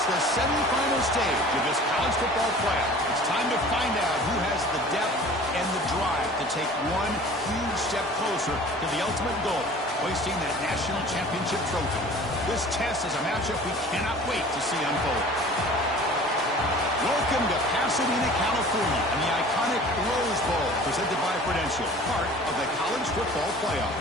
It's the semifinal stage of this college football playoff. It's time to find out who has the depth and the drive to take one huge step closer to the ultimate goal, hoisting that national championship trophy. This test is a matchup we cannot wait to see unfold. Welcome to Pasadena, California, and the iconic Rose Bowl, presented by Prudential, part of the college football playoff.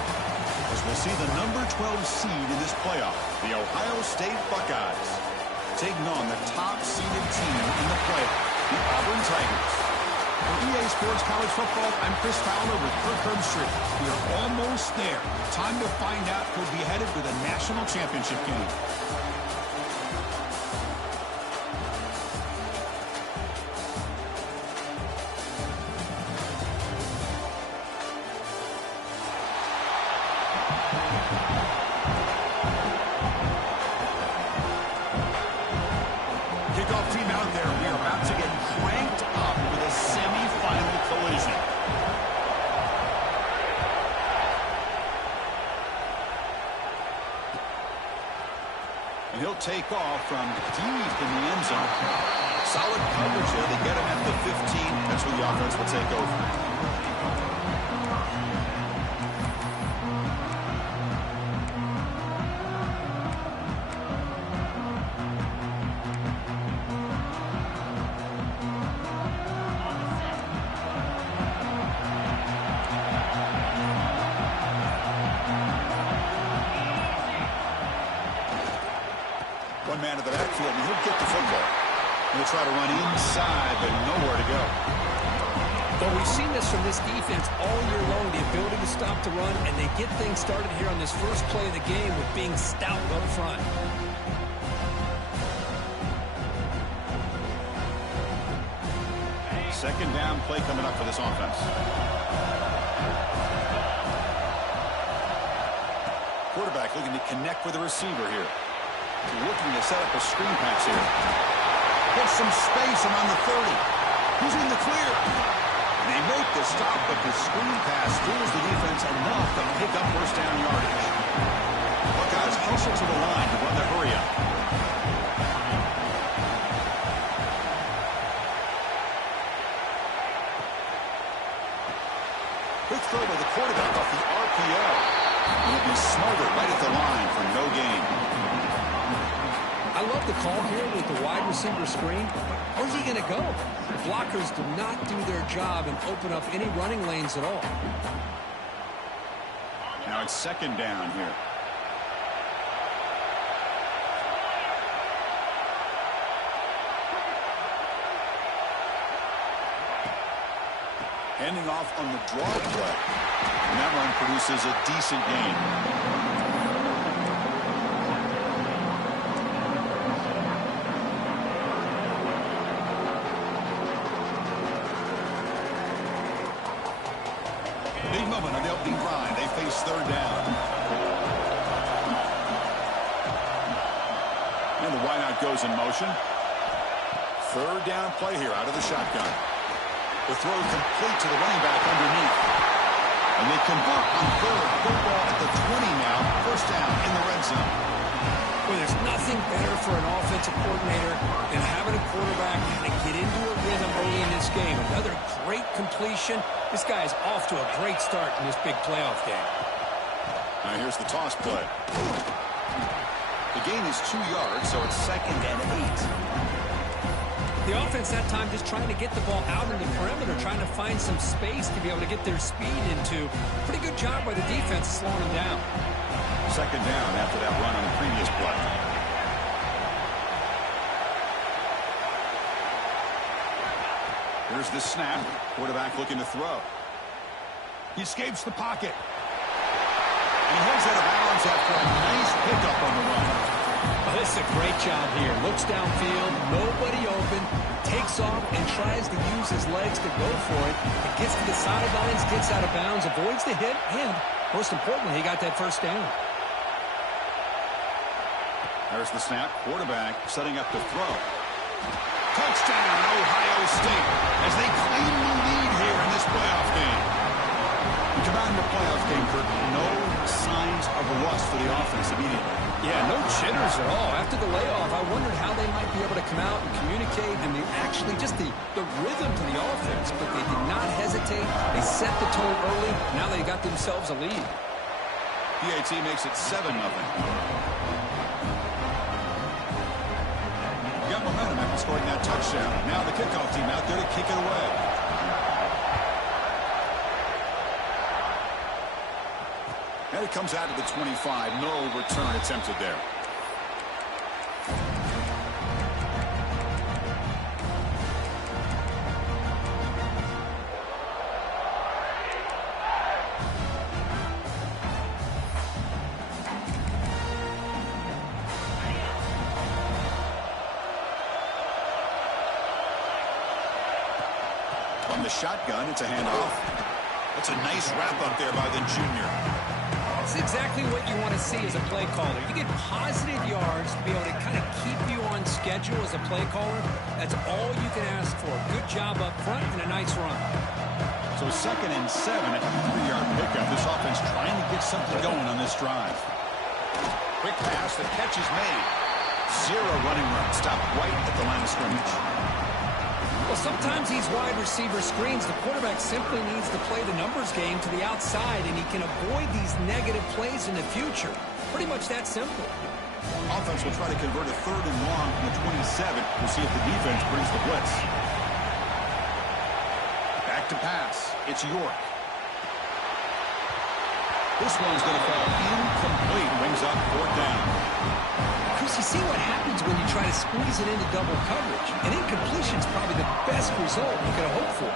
As we'll see the number 12 seed in this playoff, the Ohio State Buckeyes, taking on the top-seeded team in the playoff, the Auburn Tigers. For EA Sports College Football, I'm Chris Fowler with Kirk Herbstreit. We are almost there. Time to find out who'll be headed to the national championship game. Kickoff team out there. We are about to get cranked up with a semi-final collision. And he'll take off from deep in the end zone. Solid coverage there. They get him at the 15. That's where the offense will take over. One man to the backfield, and he'll get the football. He'll try to run inside, but nowhere to go. Well, we've seen this from this defense all year long, the ability to stop the run, and they get things started here on this first play of the game with being stout up front. Second down play coming up for this offense. Quarterback looking to connect with the receiver here. Looking to set up a screen pass here. Gets some space around the 30. He's in the clear. They make the stop, but the screen pass fools the defense enough to pick up first down yardage. Buckeyes hustle to the line to run the hurry up. Quick throw by the quarterback off the RPO. He'll be smothered right at the line for no gain. I love the call here with the wide receiver screen. Where's he going to go? The blockers do not do their job and open up any running lanes at all. Now it's second down here. Handing off on the draw play. And that run produces a decent gain. Big moment on the opening drive. They face third down. And the wideout goes in motion. Third down play here out of the shotgun. The throw complete to the running back underneath. And they convert on third. Football at the 20 now. First down in the red zone. Well, there's nothing better for an offensive coordinator than having a quarterback kind of get into a rhythm early in this game. Another great completion. This guy is off to a great start in this big playoff game. Now here's the toss play. The gain is 2 yards, so it's second and 8. The offense that time just trying to get the ball out in the perimeter, trying to find some space to be able to get their speed into. Pretty good job by the defense slowing them down. Second down after that run on the previous play. Here's the snap. Quarterback looking to throw. He escapes the pocket. And he heads out of bounds after a nice pickup on the run. Oh, this is a great job here. Looks downfield, nobody open, takes off and tries to use his legs to go for it. It gets to the sidelines, gets out of bounds, avoids the hit, and most importantly, he got that first down. There's the snap. Quarterback setting up to throw. Touchdown, Ohio State, as they claim the lead here in this playoff game. We come out in the playoff game, Kirk. No signs of rust for the offense immediately. Yeah, no jitters at all. After the layoff, I wondered how they might be able to come out and communicate and actually just the rhythm to the offense, but they did not hesitate. They set the tone early. Now they got themselves a lead. PAT makes it 7-0. Got momentum after scoring that touchdown. Now the kickoff team out there to kick it away. And it comes out to the 25. No return attempted there. From the shotgun, it's a handoff. That's a nice wrap up there by the junior. It's exactly what you want to see as a play caller. You get positive yards to be able to kind of keep you on schedule as a play caller. That's all you can ask for. Good job up front and a nice run. So 2nd and 7 at the 3-yard pickup. This offense trying to get something going on this drive. Quick pass. The catch is made. 0 running room. Stopped right at the line of scrimmage. Well, sometimes these wide receiver screens, the quarterback simply needs to play the numbers game to the outside, and he can avoid these negative plays in the future. Pretty much that simple. Offense will try to convert a 3rd and long from the 27. We'll see if the defense brings the blitz. Back to pass. It's York. This one's going to fall incomplete. Brings up 4th down. Chris, you see what happens when you try to squeeze it into double coverage. An incompletion is probably the best result you could hope for,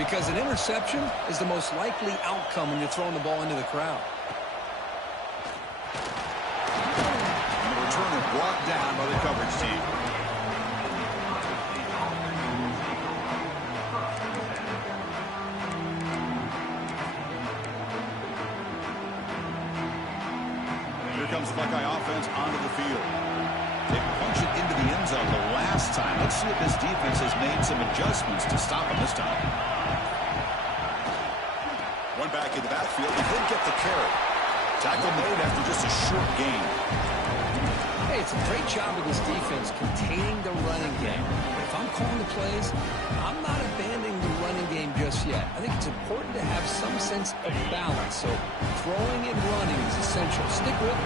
because an interception is the most likely outcome when you're throwing the ball into the crowd. And the returner brought down by the coverage team. Here comes the Buckeye offense onto the field. They punched it into the end zone the last time. Let's see if this defense has made some adjustments to stop them this time. One back in the backfield. He did get the carry. Tackle made after just a short gain. Hey, it's a great job of this defense containing the running game. If I'm calling the plays, I'm not abandoning the running game just yet. I think it's important to have some sense of balance. So throwing and running is essential. Stick with it.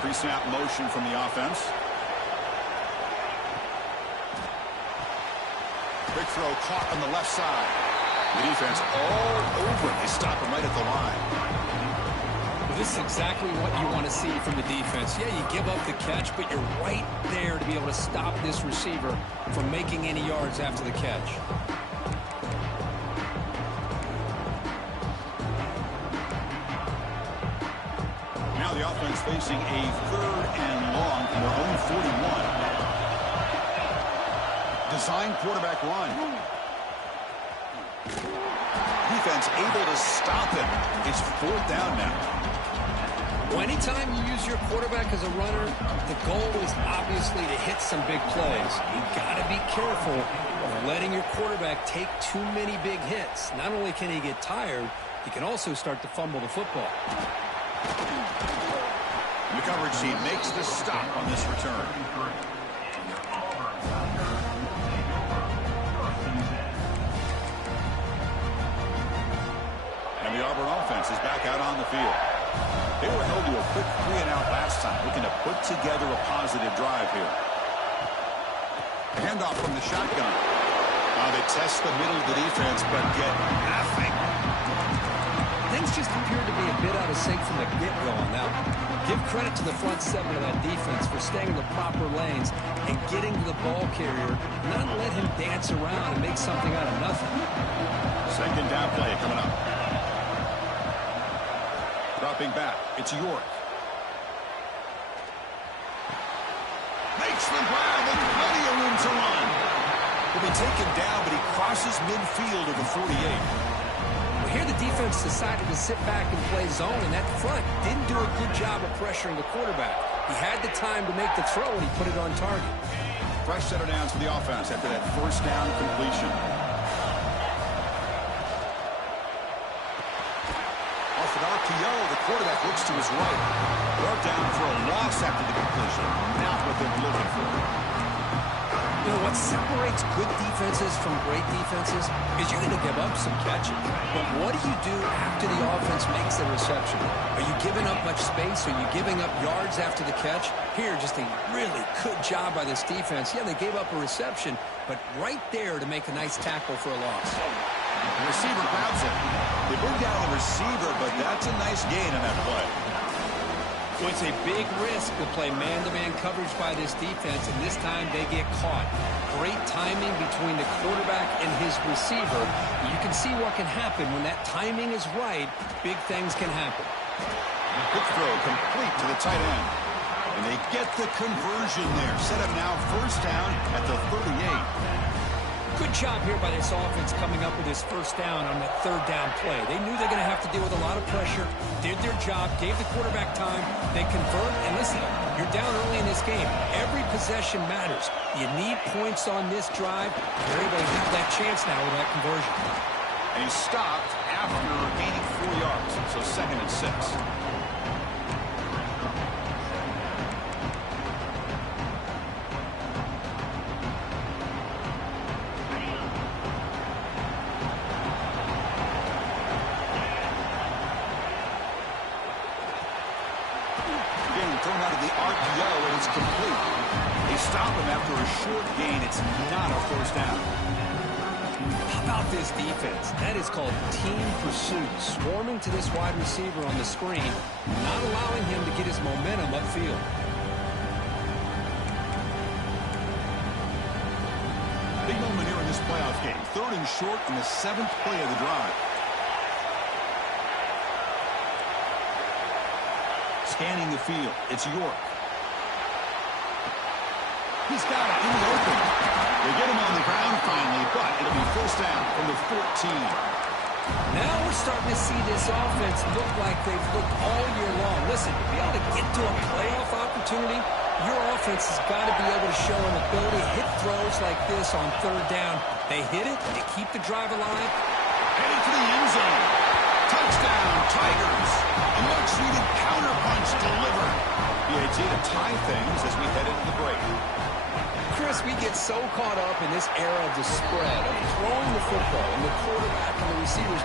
Pre-snap motion from the offense. Quick throw caught on the left side. The defense all over. They stop him right at the line. Well, this is exactly what you want to see from the defense. Yeah, you give up the catch, but you're right there to be able to stop this receiver from making any yards after the catch. Now the offense facing a 3rd and long from their own 41. Design quarterback run. Defense able to stop him. It's 4th down now. Well, anytime you use your quarterback as a runner, the goal is obviously to hit some big plays. You've got to be careful of letting your quarterback take too many big hits. Not only can he get tired, he can also start to fumble the football. The coverage team makes the stop on this return. And the Auburn offense is back out on the field. They were held to a quick 3-and-out last time, looking to put together a positive drive here. The handoff from the shotgun. They test the middle of the defense, but get nothing. Things just appeared to be a bit out of sync from the get-go on that one. Give credit to the front 7 of that defense for staying in the proper lanes and getting to the ball carrier, not let him dance around and make something out of nothing. 2nd down play coming up. Dropping back, it's York. Makes the grab with plenty of room to run. Will be taken down, but he crosses midfield of the 48. Well, here the defense decided to sit back and play zone, and that front didn't do a good job of pressuring the quarterback. He had the time to make the throw, and he put it on target. Fresh set of downs for the offense after that 1st down completion. Off an RPO, the quarterback looks to his right. Brought down for a loss after the completion. Not what they were looking for. You know, what separates good defenses from great defenses is you're going to give up some catching. But what do you do after the offense makes the reception? Are you giving up much space? Are you giving up yards after the catch? Here, just a really good job by this defense. Yeah, they gave up a reception, but right there to make a nice tackle for a loss. The receiver grabs it. They bring down the receiver, but that's a nice gain on that play. So it's a big risk to play man-to-man coverage by this defense, and this time they get caught. Great timing between the quarterback and his receiver. You can see what can happen when that timing is right. Big things can happen. Quick throw complete to the tight end. And they get the conversion there. Set up now first down at the 38. Good job here by this offense coming up with his first down on that third down play. They knew they're going to have to deal with a lot of pressure, did their job, gave the quarterback time, they convert, and listen, you're down early in this game. Every possession matters. You need points on this drive. They're able to have that chance now with that conversion. And he stopped after gaining 4 yards, so 2nd and 6. Thrown out of the RPO, and it's complete. They stop him after a short gain. It's not a first down. How about this defense? That is called team pursuit. Swarming to this wide receiver on the screen, not allowing him to get his momentum upfield. Big moment here in this playoff game. 3rd and short on the 7th play of the drive. Scanning the field. It's York. He's got it in the open. They get him on the ground finally, but it'll be first down from the 14. Now we're starting to see this offense look like they've looked all year long. Listen, to be able to get to a playoff opportunity, your offense has got to be able to show an ability to hit throws like this on third down. They hit it. They keep the drive alive. Heading for the end zone. Touchdown, Tigers. A much-needed counterpunch delivered. BAT to tie things as we head into the break. Chris, we get so caught up in this era of the spread, of throwing the football, and the quarterback and the receivers.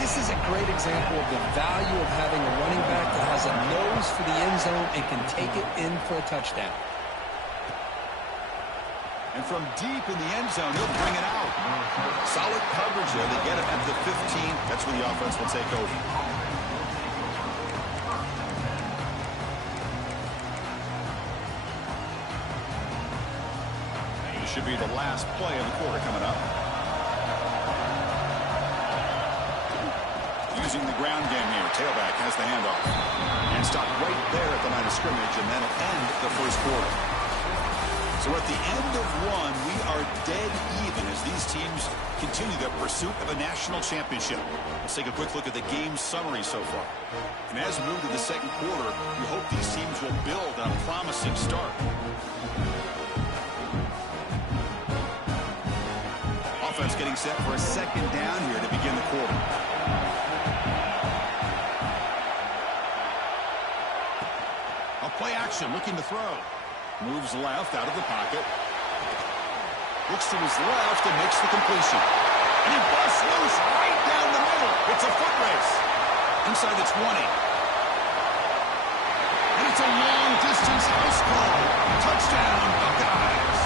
This is a great example of the value of having a running back that has a nose for the end zone and can take it in for a touchdown. And from deep in the end zone, he'll bring it out. Solid coverage there. They get it at the 15. That's when the offense will take over. This should be the last play of the quarter coming up. Using the ground game here. Tailback has the handoff. And stop right there at the line of scrimmage, and that'll end the first quarter. So at the end of one, we are dead even as these teams continue their pursuit of a national championship. Let's take a quick look at the game summary so far. And as we move to the second quarter, we hope these teams will build on a promising start. Offense getting set for a second down here to begin the quarter. A play action, looking to throw. Moves left out of the pocket. Looks to his left and makes the completion. And he busts loose right down the middle. It's a foot race. Inside the 20. And it's a long-distance house call. Touchdown, Buckeyes.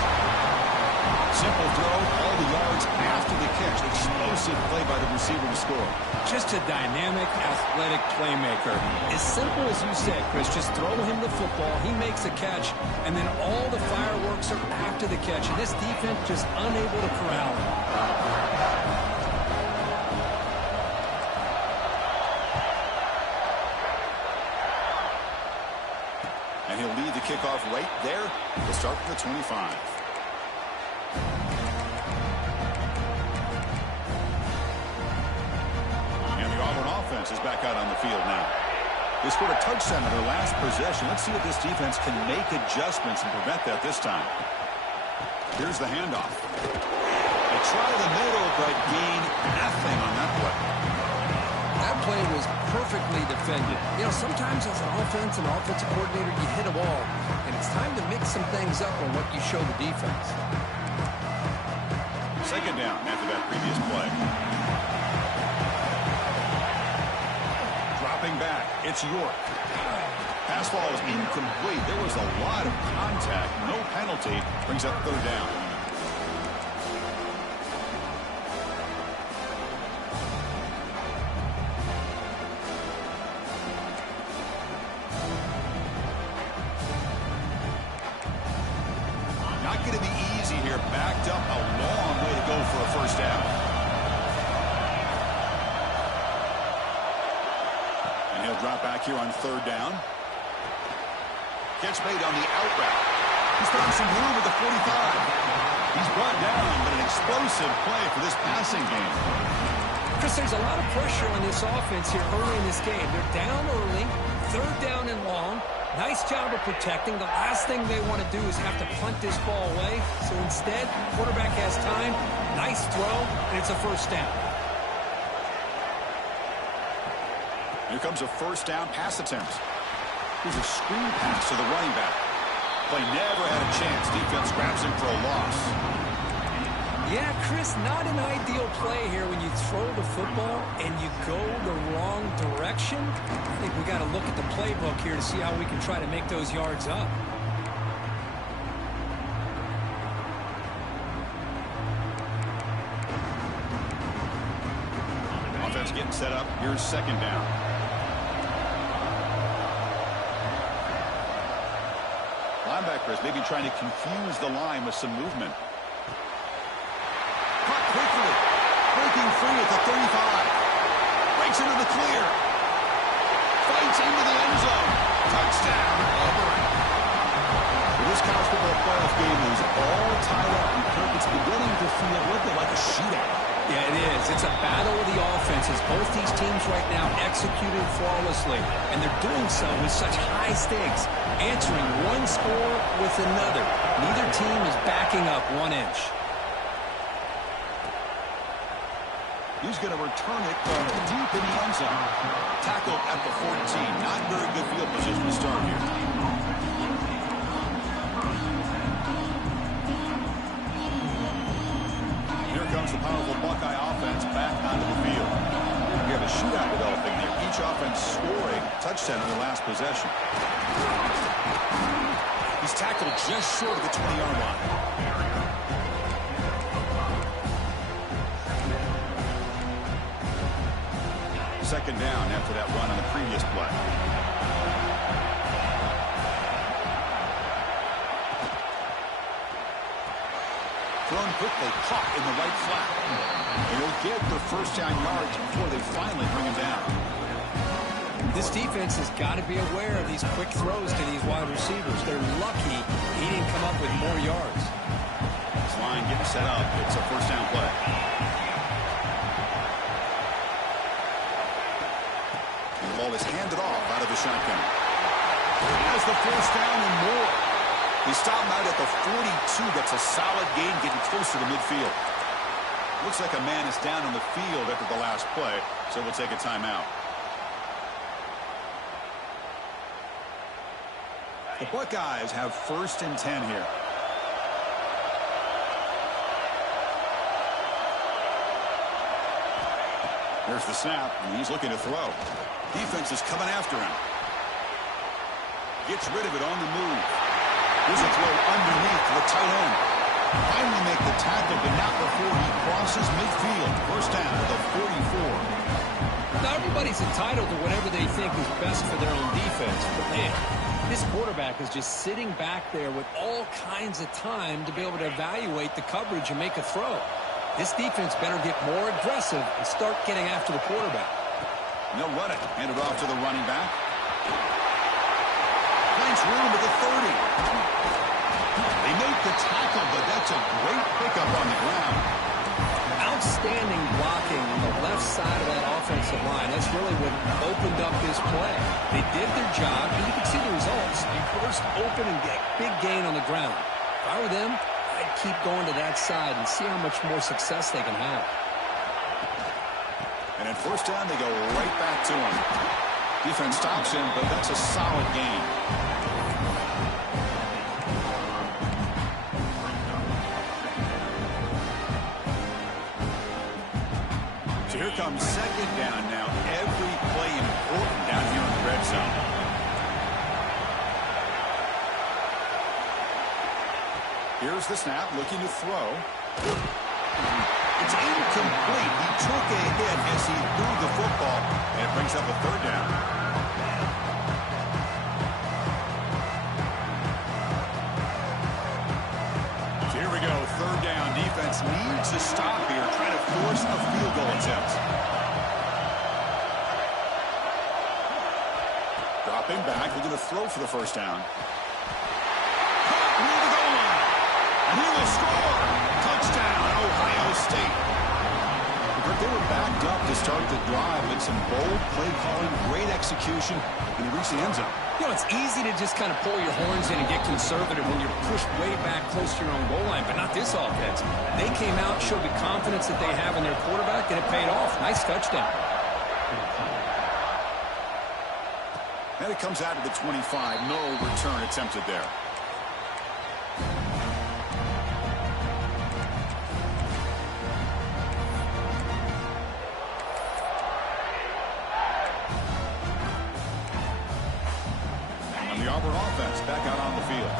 Simple throw, all the yards after the catch. Explosive play by the receiver to score. Just a dynamic, athletic playmaker. As simple as you said, Chris, just throw him the football, he makes a catch, and then all the fireworks are after the catch. And this defense just unable to corral him. And he'll lead the kickoff right there. We'll start from the 25. Auburn offense is back out on the field now. They scored a touchdown in their last possession. Let's see if this defense can make adjustments and prevent that this time. Here's the handoff. They try the middle, but gain nothing on that play. That play was perfectly defended. You know, sometimes as an offense and offensive coordinator, you hit a wall, and it's time to mix some things up on what you show the defense. Second down after that previous play. Dropping back, it's York. Pass ball is incomplete. There was a lot of contact. No penalty. Brings up third down. Not going to be easy here. Backed up a long way to go for a first down. And he'll drop back here on third down. Catch made on the out route. He's found some room at the 45. He's brought down, but an explosive play for this passing game. Chris, there's a lot of pressure on this offense here early in this game. They're down early, third down and long. Nice job of protecting. The last thing they want to do is have to punt this ball away. So instead, quarterback has time. Nice throw, and it's a first down. Here comes a first down pass attempt. Here's a screen pass to the running back. Play never had a chance. Defense grabs him for a loss. Yeah, Chris, not an ideal play here when you throw the football and you go the wrong direction. I think we got to look at the playbook here to see how we can try to make those yards up. Offense getting set up. Here's second down. Linebackers maybe trying to confuse the line with some movement. Caught quickly. Breaking free at the 35. Breaks into the clear. Fights into the end zone. Touchdown, Auburn. This college football playoff game is all tied up. It's beginning to feel a little bit like a shootout. Yeah, it is. It's a battle of the offenses. Both these teams right now executed flawlessly, and they're doing so with such high stakes, answering one score with another. Neither team is backing up 1 inch. He's going to return it from deep in the end zone. Tackled at the 14. Not very good field position to start here. Here comes the powerful Buckeye offense back onto the field. We have a shootout developing here. Each offense scoring a touchdown in their last possession. He's tackled just short of the 20-yard line. Second down after that run on the previous play. Thrown quickly, caught in the right flat. And he'll get their first down yards before they finally bring him down. This defense has got to be aware of these quick throws to these wide receivers. They're lucky he didn't come up with more yards. This line getting set up. It's a first down play. The ball is handed off out of the shotgun. Has the first down and more. He stopped out at the 42. That's a solid gain, getting closer to midfield. Looks like a man is down on the field after the last play, so we'll take a timeout. The Buckeyes have first and 10 here. There's the snap, and he's looking to throw. Defense is coming after him. Gets rid of it on the move. Here's a throw underneath to the tight end. Finally make the tackle, but not before he crosses midfield. First down to the 44. Now, everybody's entitled to whatever they think is best for their own defense. But, man, this quarterback is just sitting back there with all kinds of time to be able to evaluate the coverage and make a throw. This defense better get more aggressive and start getting after the quarterback. And they'll run it. Hand it off to the running back. Finds room at the 30. They make the tackle, but that's a great pickup on the ground. Outstanding blocking on the left side of that offensive line. That's really what opened up this play. They did their job, and you can see the results. You burst open and get big gain on the ground. If I were them, I'd keep going to that side and see how much more success they can have. And And at first down, they go right back to him. Defense stops him, but that's a solid gain. So here comes second down now. Every play important down here in the red zone. Here's the snap, looking to throw. It's incomplete. He took a hit as he threw the football, and it brings up a third down. So here we go, third down. Defense needs to stop here, trying to force a field goal attempt. Dropping back, looking to throw for the first down. Caught near the goal line, and he will score. Touchdown, Ohio State. They were backed up to start the drive with some bold play calling, great execution, and they reached the end zone. You know, it's easy to just kind of pull your horns in and get conservative when you're pushed way back close to your own goal line, but not this offense. They came out, showed the confidence that they have in their quarterback, and it paid off. Nice touchdown. And it comes out of the 25. No return attempted there. The Auburn offense back out on the field.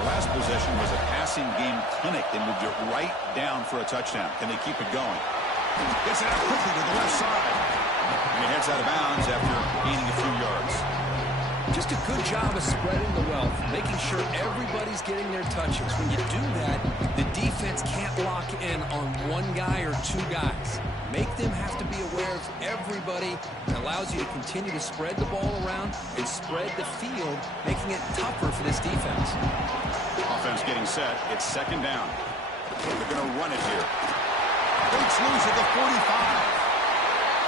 The last possession was a passing game clinic. They moved it right down for a touchdown. Can they keep it going? Gets it out quickly to the left side. And he heads out of bounds after gaining a few yards. Just a good job of spreading the wealth, making sure everybody's getting their touches. When you do that, the defense can't lock in on one guy or two guys. Make them have to be aware of everybody. It allows you to continue to spread the ball around and spread the field, making it tougher for this defense. Offense getting set. It's second down. They're going to run it here. Breaks loose at the 45.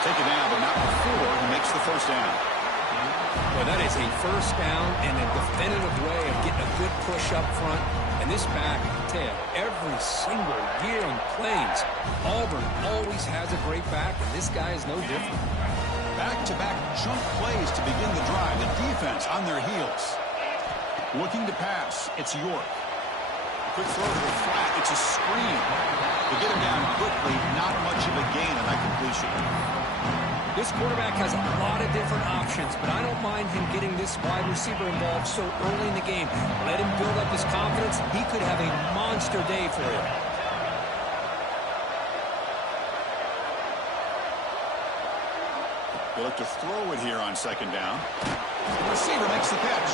Take it down, but not before he makes the first down. Well, that is a first down and a definitive way of getting a good push up front. And this back, I tell you, every single year in plays, Auburn always has a great back, and this guy is no different. Back-to-back chunk plays to begin the drive. The defense on their heels. Looking to pass. It's York. Quick throw to the flat. It's a screen. To get him down quickly, not much of a gain on that completion. This quarterback has a lot of different options, but I don't mind him getting this wide receiver involved so early in the game. Let him build up his confidence. He could have a monster day for him. They look to throw it here on second down. The receiver makes the catch.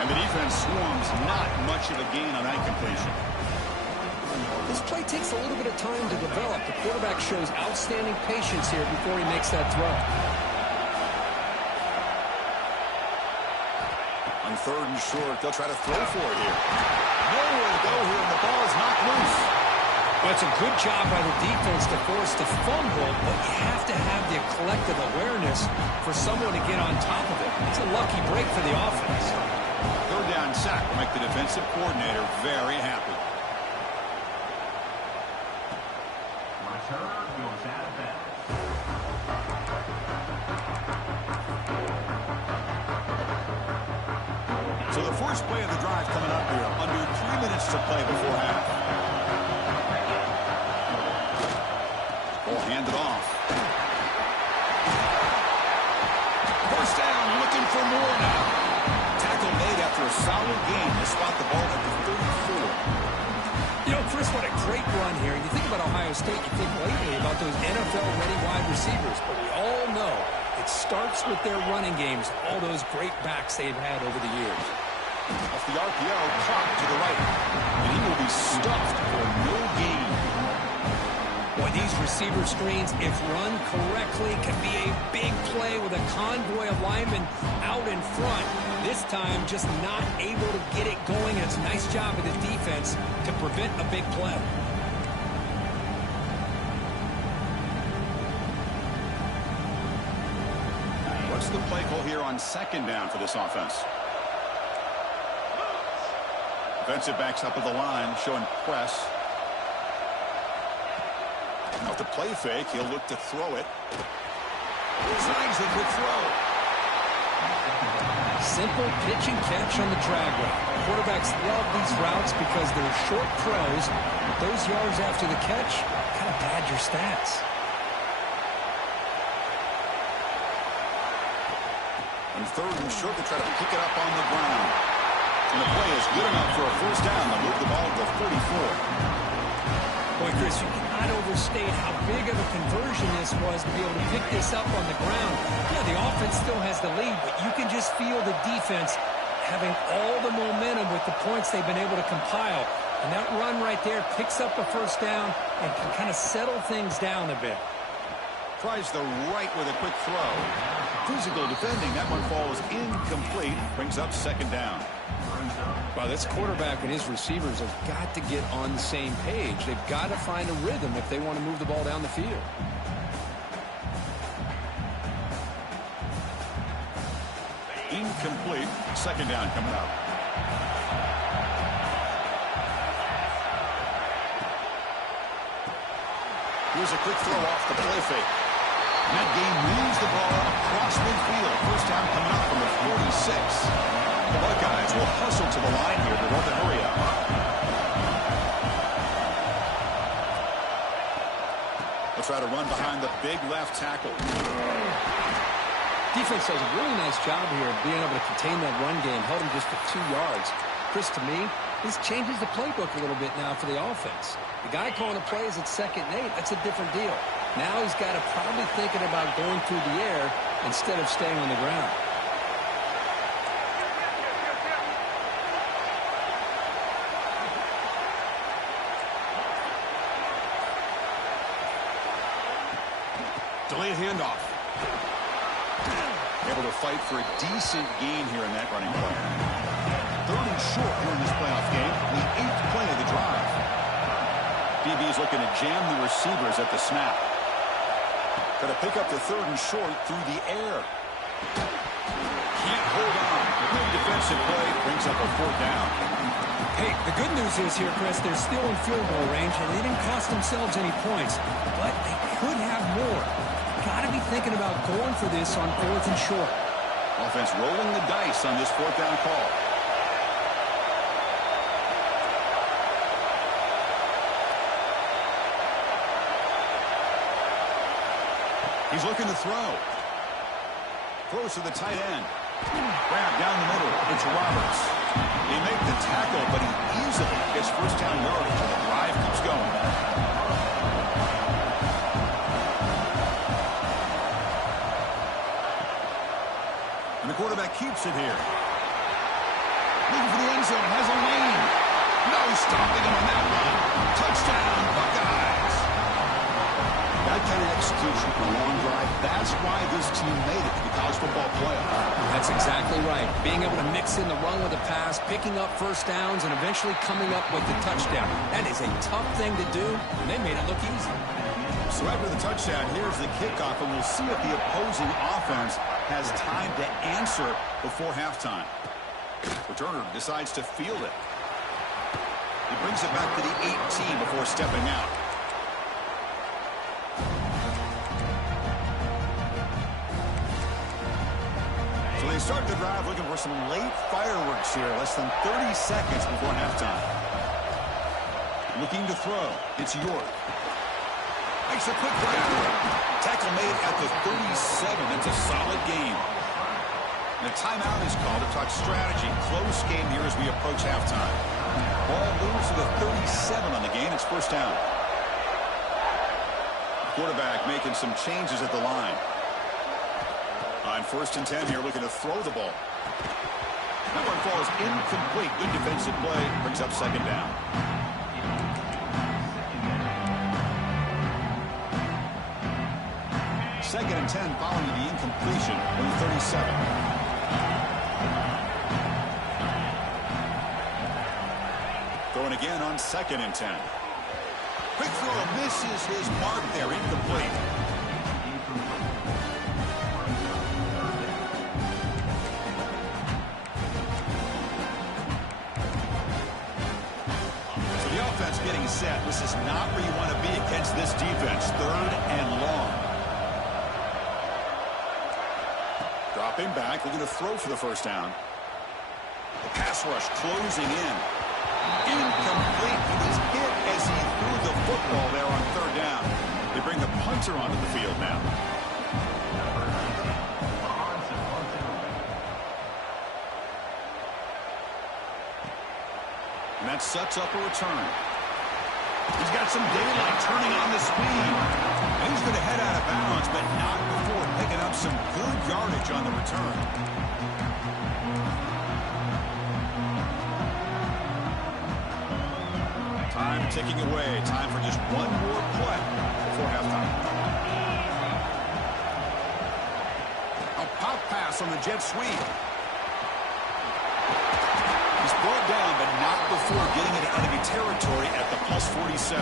And the defense swarms. Not much of a gain on that completion. This play takes a little bit of time to develop. The quarterback shows outstanding patience here before he makes that throw. On third and short, they'll try to throw for it here. Nowhere to go here, and the ball is knocked loose. Well, it's a good job by the defense to force the fumble, but you have to have the collective awareness for someone to get on top of it. It's a lucky break for the offense. Third down sack will make the defensive coordinator very happy. So the first play of the drive coming up here. Under 3 minutes to play before half. Ball handed off. First down, looking for more now. Tackle made after a solid gain to spot the ball at the 34. You know, Chris, what a great run here. You think about Ohio State, you think lately about those NFL-ready wide receivers, but we all know it starts with their running games, all those great backs they've had over the years. Off the RPO, clock to the right. And he will be stuffed for no gain. Boy, these receiver screens, if run correctly, can be a big play with a convoy of linemen out in front. This time, just not able to get it going. It's a nice job of the defense to prevent a big play. What's the play call here on second down for this offense? Defensive backs up at the line, showing press. A Off the play fake, he'll look to throw it. Snags the quick throw. Simple pitch and catch on the drag route. Quarterbacks love these routes because they're short throws. Those yards after the catch kind of pad your stats. And third and short, they try to pick it up on the ground. And the play is good enough for a first down. They'll move the ball to the 34. Boy, Chris, you cannot overstate how big of a conversion this was to be able to pick this up on the ground. Yeah, the offense still has the lead, but you can just feel the defense having all the momentum with the points they've been able to compile. And that run right there picks up a first down and can kind of settle things down a bit. Tries the right with a quick throw. Physical defending. That one falls incomplete. Brings up second down. Well, this quarterback and his receivers have got to get on the same page. They've got to find a rhythm if they want to move the ball down the field. Incomplete. Second down coming up. Here's a quick throw off the play fake. And that game moves the ball across midfield. First down coming up from the 46. The Buckeyes will hustle to the line here to run the hurry up. They'll try to run behind the big left tackle. Defense does a really nice job here of being able to contain that run game. Held him just for 2 yards. Chris, to me, this changes the playbook a little bit now for the offense. The guy calling the plays at 2nd and 8, that's a different deal. Now he's got to probably thinking about going through the air instead of staying on the ground. Delayed handoff. Able to fight for a decent gain here in that running play. Third and short here in this playoff game. The 8th play of the drive. DB is looking to jam the receivers at the snap. Got to pick up the third and short through the air. Can't hold on. A good defensive play brings up a 4th down. Hey, the good news is here, Chris, they're still in field goal range, and they didn't cost themselves any points. But they could have more. Got to be thinking about going for this on 4th and short. Offense rolling the dice on this 4th down call. He's looking to throw. Throws to the tight end. Grab down the middle. It's Roberts. He make the tackle, but he easily gets first down yardage, and the drive keeps going. And the quarterback keeps it here. Looking for the end zone. Has a lane. No stopping him on that one. Touchdown, Buckeyes. That kind of execution for a long drive, that's why this team made it to the college football playoff. That's exactly right. Being able to mix in the run with the pass, picking up first downs, and eventually coming up with the touchdown. That is a tough thing to do, and they made it look easy. So after the touchdown, here's the kickoff, and we'll see if the opposing offense has time to answer before halftime. Returner decides to field it. He brings it back to the 18 before stepping out. So they start the drive looking for some late fireworks here, less than 30 seconds before halftime. Looking to throw. It's York. Makes a quick grab. Tackle made at the 37. It's a solid game. And a timeout is called to talk strategy. Close game here as we approach halftime. Ball moves to the 37 on the game. It's first down. Quarterback making some changes at the line. On 1st and 10 here, looking to throw the ball. That one falls incomplete. Good defensive play. Brings up second down. Second and 10 following the incompletion from the 37. Throwing again on 2nd and 10. Quick throw misses his mark there. Incomplete. So the offense getting set. This is not where you want to be against this defense. 3rd and long. Dropping back, looking to throw for the first down. The pass rush closing in. Incomplete. He was hit as he threw the football there on 3rd down. They bring the punter onto the field now. And that sets up a return. He's got some daylight turning on the speed. And he's going to head out of bounds, but not before picking up some good yardage on the return. Time ticking away. Time for just one more play before halftime. A pop pass on the jet sweep. He's brought down, but not before getting into enemy territory at the +47.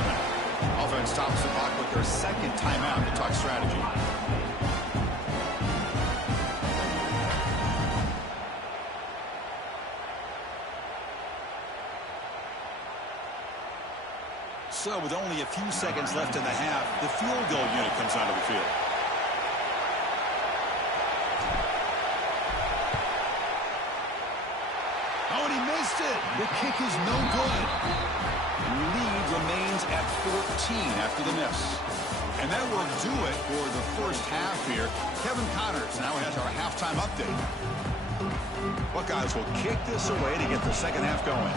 Offense stops the clock with their 2nd timeout to talk strategy. So with only a few seconds left in the half, the field goal unit comes onto the field. Oh, and he missed it. The kick is no good. And the lead remains at 14 after the miss. And that will do it for the first half here. Kevin Connors now has our halftime update. Buckeyes will kick this away to get the second half going.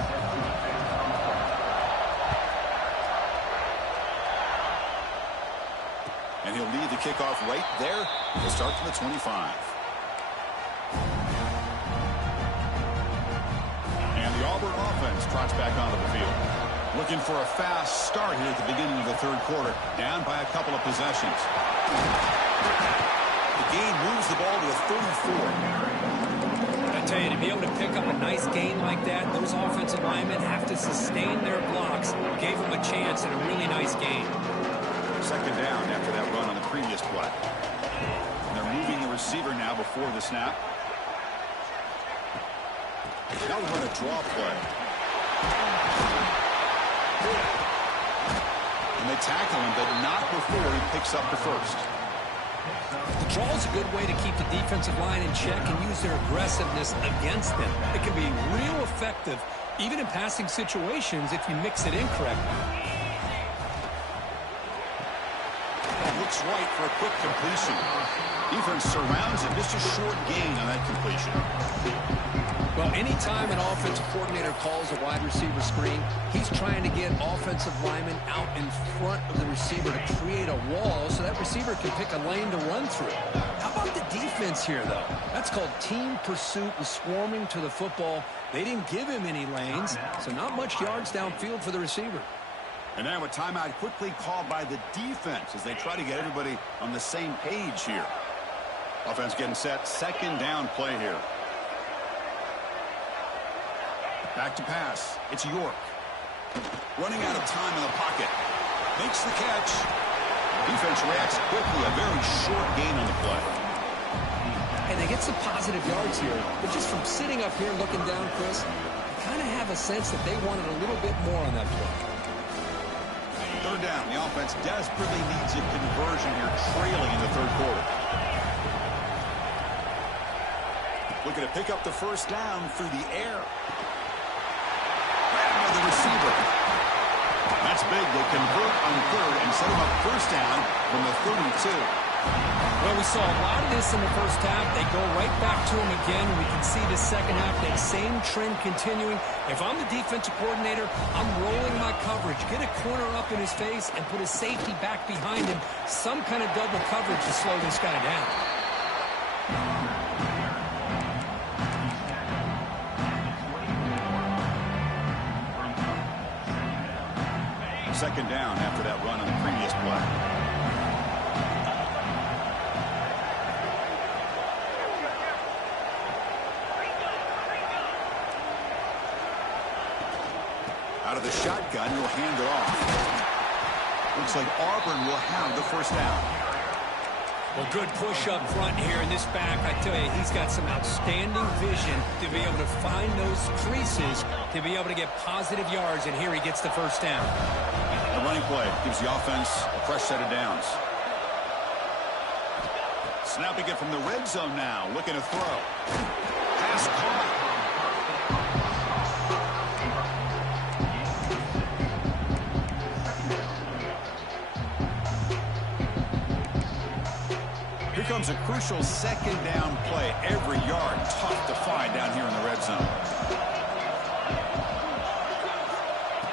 And he'll lead the kickoff right there. He'll start from the 25. And the Auburn offense trots back onto the field. Looking for a fast start here at the beginning of the 3rd quarter. Down by a couple of possessions. The gain moves the ball to the 34. I tell you, to be able to pick up a nice gain like that, those offensive linemen have to sustain their blocks. Gave them a chance at a really nice gain. 2nd down after that run on the previous play. And they're moving the receiver now before the snap. Now we're going to draw play. And they tackle him, but not before he picks up the first. The draw is a good way to keep the defensive line in check and use their aggressiveness against them. It can be real effective, even in passing situations, if you mix it in correctly. Looks right for a quick completion. Defense surrounds it. Just a short gain on that completion. Well, anytime an offensive coordinator calls a wide receiver screen, he's trying to get offensive linemen out in front of the receiver to create a wall so that receiver can pick a lane to run through. How about the defense here, though? That's called team pursuit and swarming to the football. They didn't give him any lanes, so not much yards downfield for the receiver. And now a timeout quickly called by the defense as they try to get everybody on the same page here. Offense getting set. 2nd down play here. Back to pass. It's York. Running out of time in the pocket. Makes the catch. Defense reacts quickly. A very short gain on the play. And they get some positive yards here. But just from sitting up here looking down, Chris, I kind of have a sense that they wanted a little bit more on that play. 3rd down. The offense desperately needs a conversion here, trailing in the 3rd quarter. Looking to pick up the first down through the air. Grab by the receiver. That's big. They convert on 3rd and set him up first down from the 32. Well, we saw a lot of this in the first half. They go right back to him again. We can see the second half, that same trend continuing. If I'm the defensive coordinator, I'm rolling my coverage. Get a corner up in his face and put his safety back behind him. Some kind of double coverage to slow this guy down. 2nd down after that run on the previous play. Out of the shotgun, he'll hand it off. Looks like Auburn will have the first down. Well, good push up front here in this back. I tell you, he's got some outstanding vision to be able to find those creases, to be able to get positive yards, and here he gets the first down. The running play gives the offense a fresh set of downs. Snapping it from the red zone now. Looking to throw. Pass caught. Here comes a crucial second down play. Every yard tough to find down here in the red zone.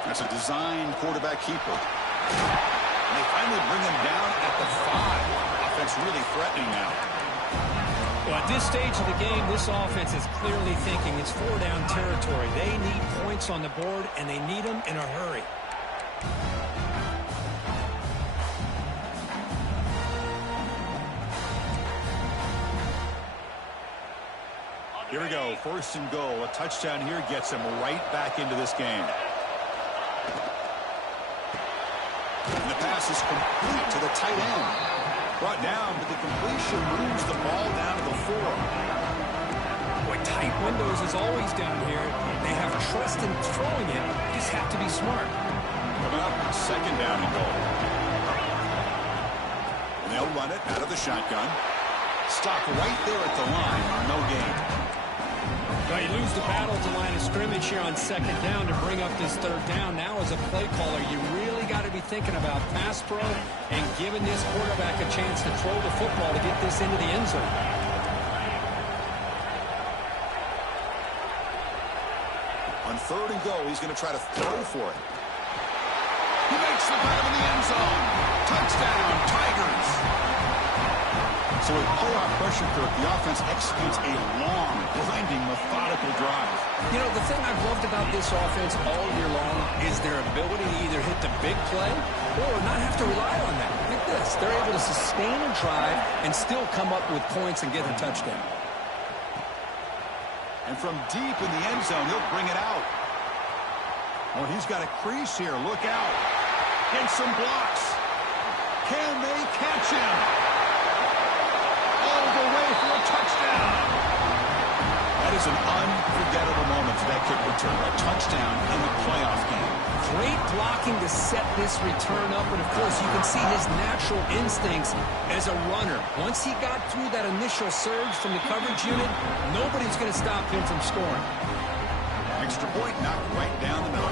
That's a design quarterback keeper. And they finally bring him down at the 5. Offense really threatening now. Well, at this stage of the game, this offense is clearly thinking it's 4-down territory. They need points on the board, and they need them in a hurry. Here we go. First and goal. A touchdown here gets them right back into this game. And the pass is complete to the tight end. Brought down, but the completion moves the ball down to the 4. Boy, tight windows is always down here. They have trust in throwing it. Just have to be smart. Coming up, second down and goal. And they'll run it out of the shotgun. Stop right there at the line. No gain. Well, you lose the battle to line of scrimmage here on second down to bring up this third down. Now, as a play caller, you really got to be thinking about pass pro and giving this quarterback a chance to throw the football to get this into the end zone. On third and goal, he's going to try to throw for it. He makes the grab in the end zone. Touchdown, Tigers. So with playoff pressure, Kirk, the offense executes a long, grinding, methodical drive. You know, the thing I've loved about this offense all year long is their ability to either hit the big play or not have to rely on that. Look at this. They're able to sustain a drive and still come up with points and get a touchdown. And from deep in the end zone, he'll bring it out. Oh, he's got a crease here. Look out. And some blocks. Can they catch him? All the way for a touchdown. That is an unforgettable moment for that kick return. A touchdown in the playoff game. Great blocking to set this return up, and of course you can see his natural instincts as a runner. Once he got through that initial surge from the coverage unit, nobody's going to stop him from scoring. Extra point knocked right down the middle.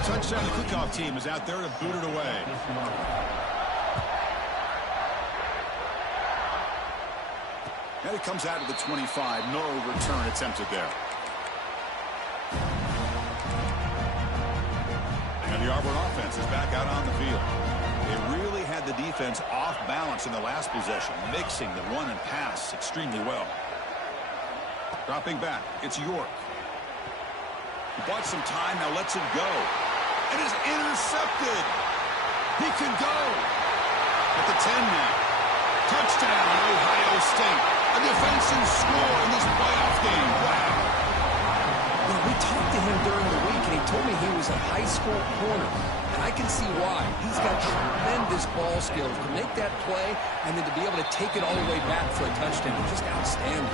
Touchdown, the kickoff team is out there to boot it away. And it comes out of the 25. No return attempted there. And the Auburn offense is back out on the field. They really had the defense off balance in the last possession, mixing the run and pass extremely well. Dropping back, it's York. He bought some time, now lets it go. It is intercepted. He can go. At the 10 now. Touchdown, Ohio State. A defensive score in this playoff game. Wow. Well, we talked to him during the week, and he told me he was a high school corner. And I can see why. He's got tremendous ball skills to make that play and then to be able to take it all the way back for a touchdown. Just outstanding.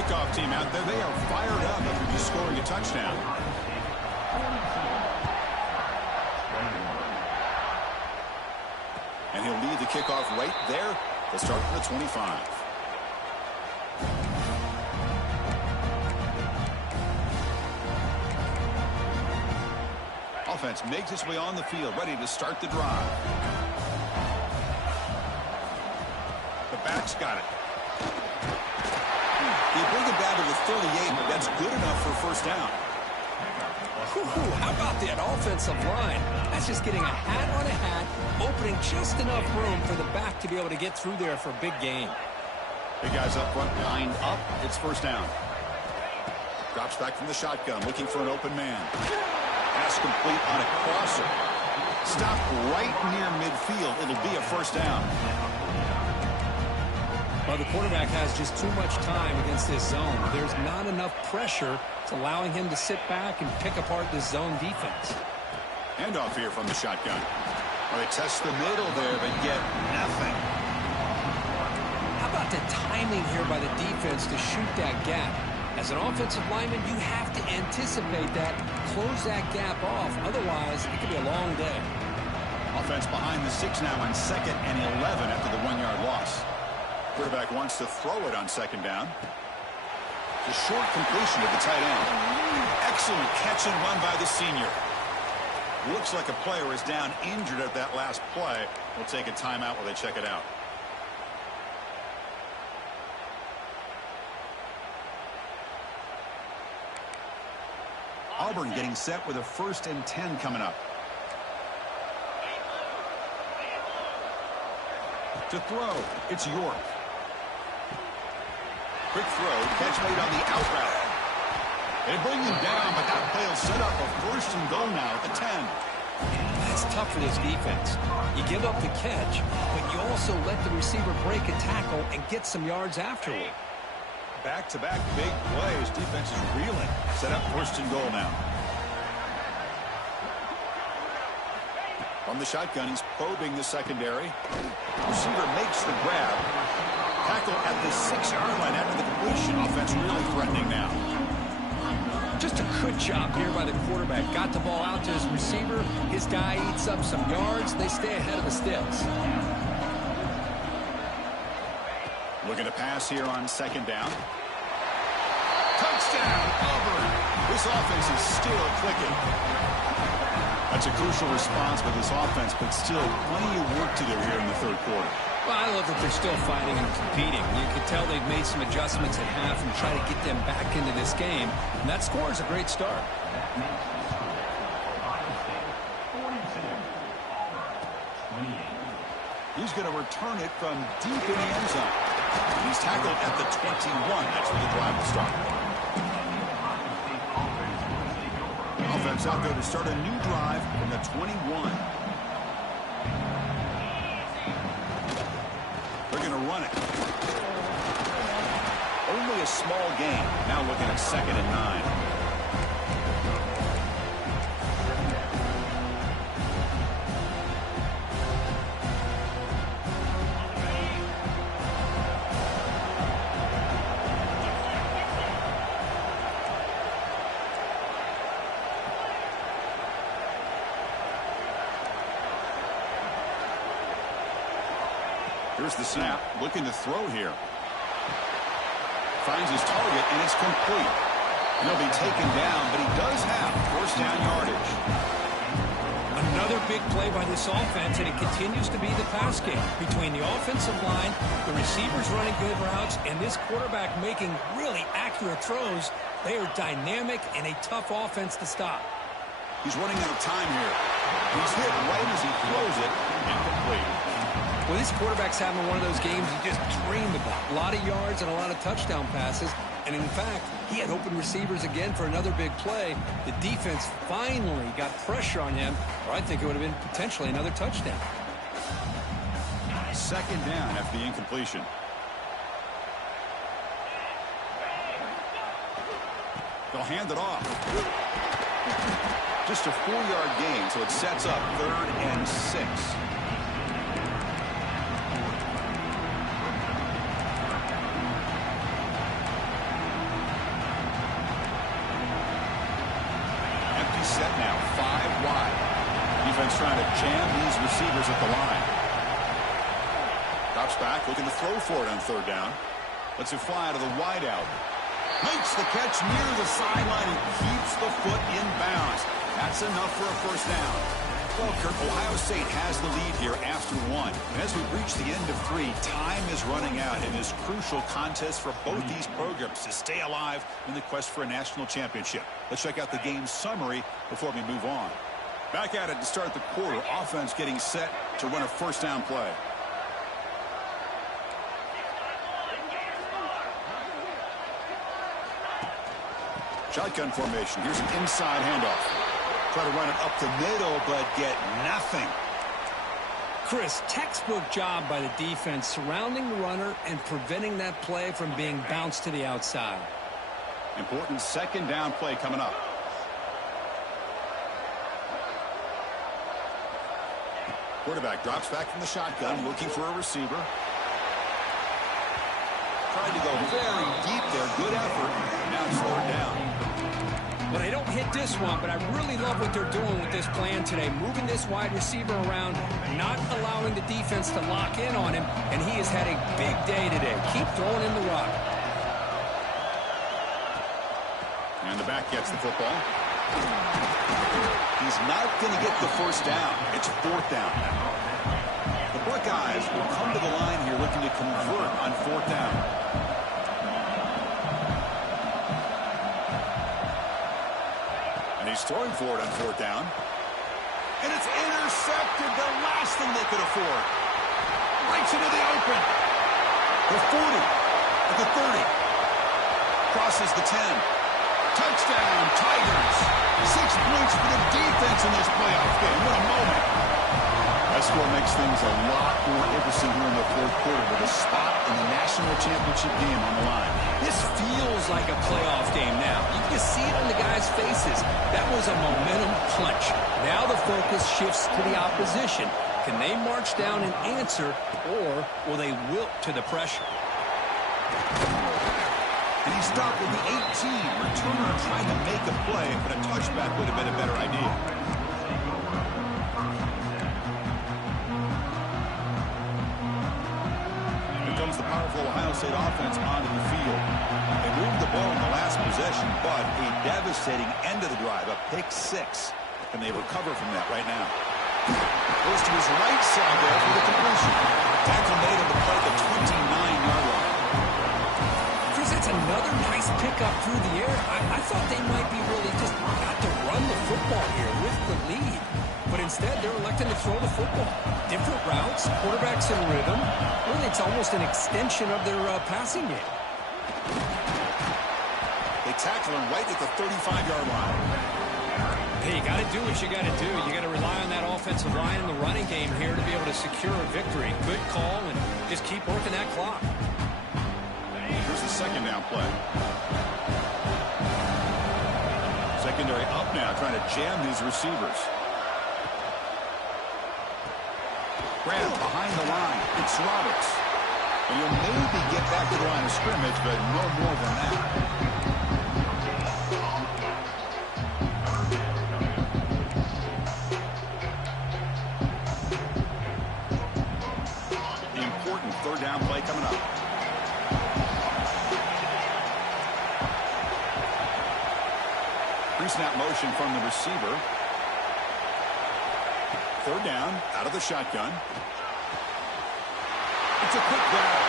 Kickoff team out there, they are fired up after just scoring a touchdown. And he'll lead the kickoff right there to start from the 25. Offense makes its way on the field, ready to start the drive. The back's got it. They bring it down to the 38, but that's good enough for a first down. How about that offensive line? That's just getting a hat on a hat, opening just enough room for the back to be able to get through there for a big gain. Big guys up front, lined up. It's first down. Drops back from the shotgun, looking for an open man. Pass complete on a crosser. Stopped right near midfield. It'll be a first down. Well, the quarterback has just too much time against this zone. There's not enough pressure. It's allowing him to sit back and pick apart this zone defense. Handoff here from the shotgun. Well, they test the middle there, but get nothing. How about the timing here by the defense to shoot that gap? As an offensive lineman, you have to anticipate that, close that gap off. Otherwise, it could be a long day. Offense behind the 6 now on 2nd and 11 after the 1-yard loss. Quarterback wants to throw it on 2nd down. The short completion to the tight end. Excellent catch and run by the senior. Looks like a player is down injured at that last play. We'll take a timeout while they check it out. Auburn getting set with a 1st and 10 coming up. To throw, it's York. Quick throw, catch made on the out route. They bring him down, but that play will set up a 1st and goal now at the 10. That's tough for this defense. You give up the catch, but you also let the receiver break a tackle and get some yards afterward. Back-to-back big plays. Defense is reeling. Set up 1st and goal now. From the shotgun, he's probing the secondary. Receiver makes the grab. Tackle at the 6-yard line after the completion. Offense really threatening now. Just a good job here by the quarterback. Got the ball out to his receiver. His guy eats up some yards. They stay ahead of the sticks. Looking to pass here on 2nd down. Touchdown, Auburn. This offense is still clicking. That's a crucial response by this offense, but still plenty of work to do here in the 3rd quarter. Well, I love that they're still fighting and competing. You can tell they've made some adjustments at half and try to get them back into this game. And that score is a great start. He's going to return it from deep in the end zone. He's tackled at the 21. That's where the drive will start. Offense out there to start a new drive from the 21. They're going to run it. Only a small gain. Now looking at 2nd and 9. Here's the snap, looking to throw here. Finds his target, and it's complete. And he'll be taken down, but he does have 1st down yardage. Another big play by this offense, and it continues to be the pass game. Between the offensive line, the receivers running good routes, and this quarterback making really accurate throws, they are dynamic and a tough offense to stop. He's running out of time here. He's hit right as he throws it, incomplete. Well, this quarterback's having one of those games you just dreamed about. A lot of yards and a lot of touchdown passes. And in fact, he had open receivers again for another big play. The defense finally got pressure on him, or I think it would have been potentially another touchdown. 2nd down after the incompletion. They'll hand it off. Just a 4-yard gain, so it sets up 3rd and 6. Set now, 5 wide. Defense trying to jam these receivers at the line. Drops back, looking to throw for it on 3rd down. Lets it fly out of the wideout. Makes the catch near the sideline and keeps the foot in bounds. That's enough for a 1st down. Well, Kirk, Ohio State has the lead here after 1. And as we reach the end of 3, time is running out in this crucial contest for both these programs to stay alive in the quest for a national championship. Let's check out the game summary before we move on. Back at it to start the quarter. Offense getting set to run a 1st down play. Shotgun formation. Here's an inside handoff. Try to run it up the middle, but get nothing. Chris, textbook job by the defense surrounding the runner and preventing that play from being bounced to the outside. Important 2nd down play coming up. Quarterback drops back from the shotgun, looking for a receiver. Tried to go very deep there. Good effort. Now it's third down. Well, they don't hit this one, but I really love what they're doing with this plan today. Moving this wide receiver around, not allowing the defense to lock in on him, and he has had a big day today. Keep throwing him the rock. And the back gets the football. He's not going to get the first down. It's fourth down now. The Buckeyes will come to the line here looking to convert on fourth down. And he's throwing for it on fourth down. And it's intercepted, the last thing they could afford. Breaks into the open. The 40, at the 30. Crosses the 10. Touchdown, Tigers. 6 points for the defense in this playoff game. What a moment. That score makes things a lot more interesting here in the fourth quarter with a spot in the national championship game on the line. This feels like a playoff game now. You can see it on the guys' faces. That was a momentum punch. Now the focus shifts to the opposition. Can they march down and answer, or will they wilt to the pressure? And he stopped with the 18. Returner trying to make a play, but a touchback would have been a better idea. Here comes the powerful Ohio State offense onto the field. They moved the ball in the last possession, but a devastating end of the drive, a pick 6. Can they recover from that right now? Goes to his right side there for the completion. Tackle made on the play at the 29-yard line. That's another nice pickup through the air. I thought they might be really just got to run the football here with the lead. But instead, they're electing to throw the football. Different routes, quarterbacks in rhythm. Really, it's almost an extension of their passing game. They tackle him right at the 35-yard line. Hey, you got to do what you got to do. You got to rely on that offensive line in the running game here to be able to secure a victory. Good call, and just keep working that clock. Here's the second down play. Secondary up now, trying to jam his receivers. Grab behind the line. It's Roberts. And he'll maybe get back to the line of scrimmage, but no more than that. The important third down play coming up. Pre-snap motion from the receiver. Third down, out of the shotgun. It's a quick grab.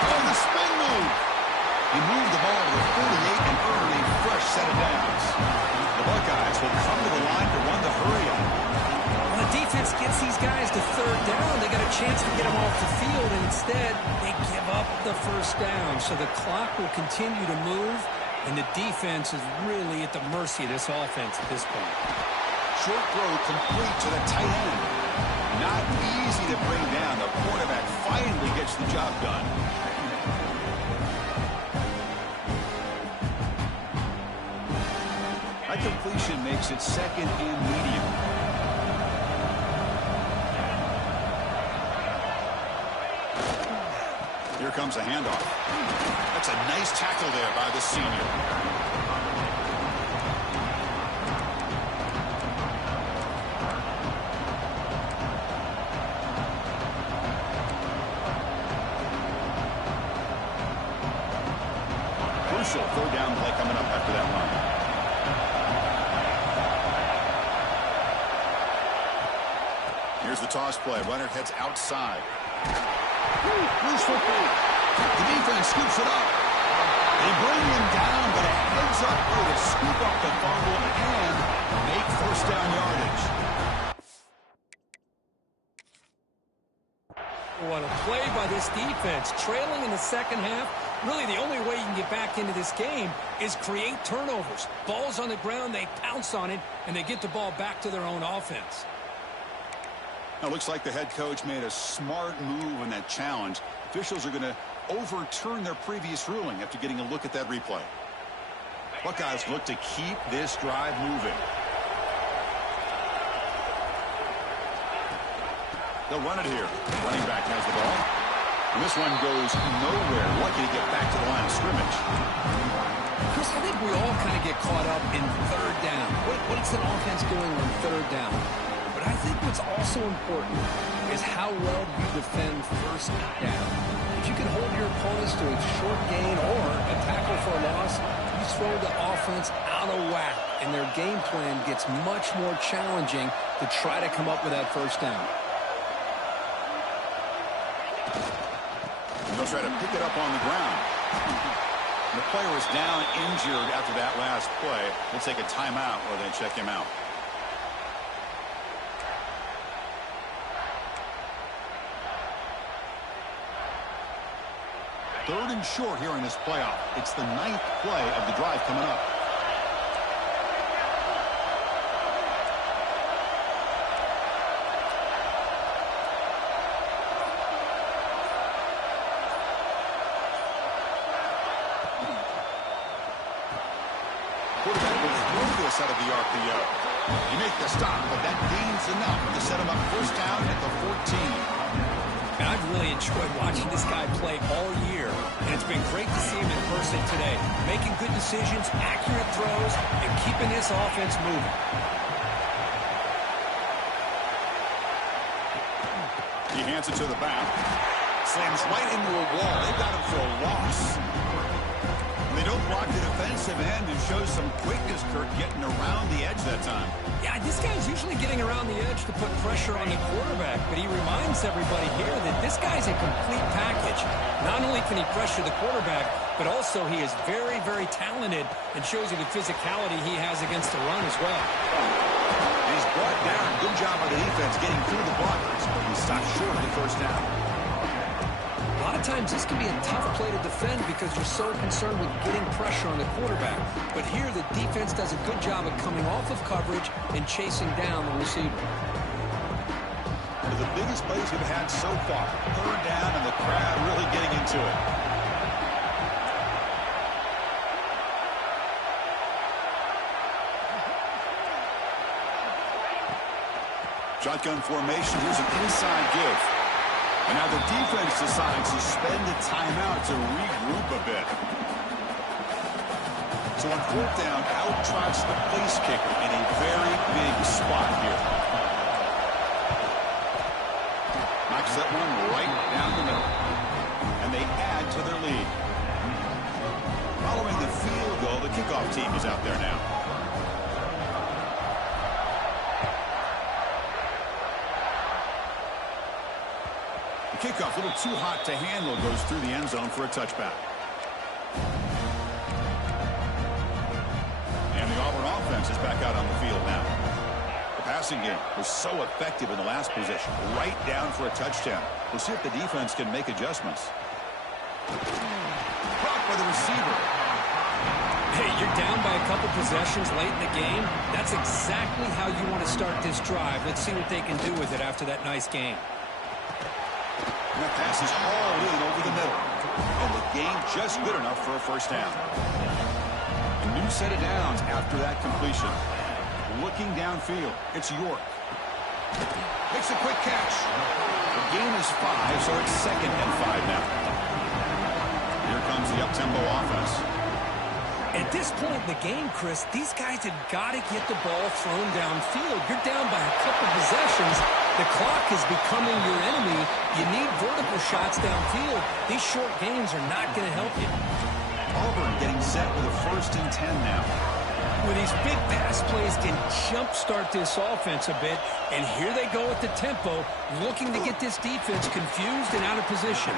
Oh, the spin move. He moved the ball to the 48 and earned a fresh set of downs. The Buckeyes will come to the line to run the hurry up. When the defense gets these guys to third down, they got a chance to get them off the field, and instead they give up the first down. So the clock will continue to move. And the defense is really at the mercy of this offense at this point. Short throw complete to the tight end. Not easy to bring down. The quarterback finally gets the job done. That completion makes it second and medium. Here comes a handoff. That's a nice tackle there by the senior. Crucial third down play coming up after that run. Here's the toss play. Runner heads outside. Loose football. The defense scoops it up. They bring him down, but a heads-up way to scoop up the fumble and make first down yardage. What a play by this defense. Trailing in the second half, really the only way you can get back into this game is create turnovers. Ball's on the ground, they pounce on it, and they get the ball back to their own offense. Now, it looks like the head coach made a smart move in that challenge. Officials are going to overturn their previous ruling after getting a look at that replay. Buckeyes look to keep this drive moving. They'll run it here. Running back has the ball. And this one goes nowhere. Lucky to get back to the line of scrimmage. Chris, I think we all kind of get caught up in third down. What's an offense doing on third down? But I think what's also important is how well you defend first down. If you can hold your opponents to a short gain or a tackle for a loss, you throw the offense out of whack, and their game plan gets much more challenging to try to come up with that first down. And they'll try to pick it up on the ground. The player is down injured after that last play. They'll take a timeout or they check him out. Third and short here in this playoff. It's the 9th play of the drive coming up. Quarterback will throw this out of the RPO. He makes the stop, but that gains enough to set him up first down at the 14. And I've really enjoyed watching this guy play all year, and it's been great to see him in person today, making good decisions, accurate throws, and keeping this offense moving. He hands it to the back. Slams right into a wall. They've got him for a loss. They don't block the defensive end and shows some quickness, Kirk, getting around the edge that time. Yeah, this guy's usually getting around the edge to put pressure on the quarterback, but he reminds everybody here that this guy's a complete package. Not only can he pressure the quarterback, but also he is very, very talented and shows you the physicality he has against the run as well. He's brought down. Good job by the defense getting through the blockers, but he stopped short of the first down. A lot of times this can be a tough play to defend because you're so concerned with getting pressure on the quarterback. But here the defense does a good job of coming off of coverage and chasing down the receiver. One of the biggest plays we've had so far. Third down and the crowd really getting into it. Shotgun formation. Here's an inside give. And now the defense decides to spend a timeout to regroup a bit. So on fourth down, out trots the place kicker in a very big spot here. Knocks that one right down the middle. And they add to their lead. Following the field goal, the kickoff team is out there now. Kickoff, a little too hot to handle, goes through the end zone for a touchback. And the Auburn offense is back out on the field now. The passing game was so effective in the last possession, right down for a touchdown. We'll see if the defense can make adjustments. Blocked by the receiver. Hey, you're down by a couple possessions late in the game. That's exactly how you want to start this drive. Let's see what they can do with it after that nice game. And that pass is hauled in over the middle. And the game just good enough for a first down. A new set of downs after that completion. Looking downfield, it's York. Makes a quick catch. The game is 5, so it's 2nd and 5 now. Here comes the up-tempo offense. At this point in the game, Chris, these guys have got to get the ball thrown downfield. You're down by a couple possessions. The clock is becoming your enemy. You need vertical shots downfield. These short gains are not going to help you. Auburn getting set with a 1st and 10 now. Well, these big pass plays can jumpstart this offense a bit, and here they go at the tempo, looking to get this defense confused and out of position.